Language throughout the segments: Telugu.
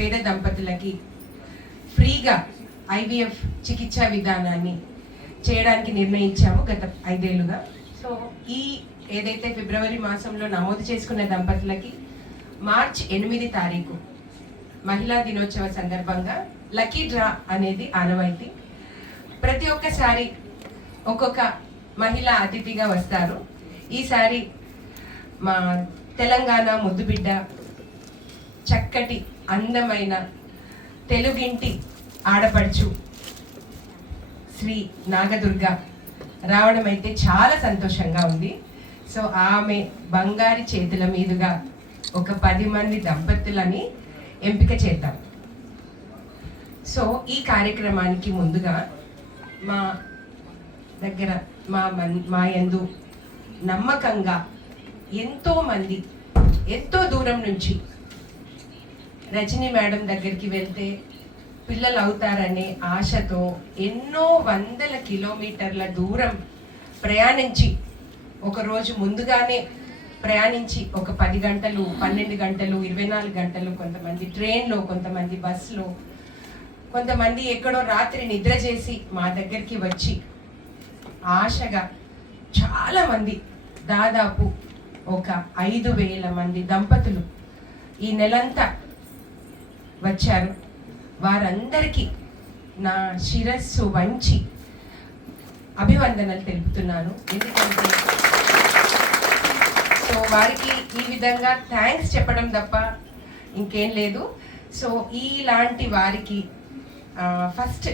పేద దంపతులకి ఫ్రీగా ఐవీఎఫ్ చికిత్సా విధానాన్ని చేయడానికి నిర్ణయించాము గత 5 ఏళ్లుగా. సో ఈ ఏదైతే ఫిబ్రవరి మాసంలో నమోదు చేసుకున్న దంపతులకి మార్చి 8 తారీఖు మహిళా దినోత్సవ సందర్భంగా లక్కీ డ్రా అనేది ఆనవాయితీ. ప్రతి ఒక్కసారి ఒక్కొక్క మహిళా అతిథిగా వస్తారు. ఈసారి మా తెలంగాణ ముద్దుబిడ్డ, చక్కటి అందమైన తెలుగింటి ఆడపడుచు శ్రీ నాగదుర్గ రావడం అయితే చాలా సంతోషంగా ఉంది. సో ఆమె బంగారి చేతుల మీదుగా ఒక 10 మంది దంపతులని ఎంపిక చేద్దాం. సో ఈ కార్యక్రమానికి ముందుగా మా దగ్గర మా యందు నమ్మకంగా ఎంతోమంది ఎంతో దూరం నుంచి రజనీ మేడం దగ్గరికి వెళ్తే పిల్లలు అవుతారనే ఆశతో ఎన్నో వందల కిలోమీటర్ల దూరం ప్రయాణించి ఒకరోజు ముందుగానే ప్రయాణించి ఒక 10 గంటలు, 12 గంటలు, 24 గంటలు, కొంతమంది ట్రైన్లో, కొంతమంది బస్సులో, కొంతమంది ఎక్కడో రాత్రి నిద్ర చేసి మా దగ్గరికి వచ్చి ఆశగా చాలామంది దాదాపు ఒక 5,000 మంది దంపతులు ఈ నెలంతా వచ్చారు. వారందరికీ నా శిరస్సు వంచి అభివందనలు తెలుపుతున్నాను. ఎందుకంటే సో వారికి ఈ విధంగా థ్యాంక్స్ చెప్పడం తప్ప ఇంకేం లేదు. సో ఇలాంటి వారికి ఫస్ట్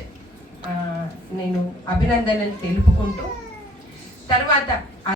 నేను అభినందనలు తెలుపుకుంటూ తర్వాత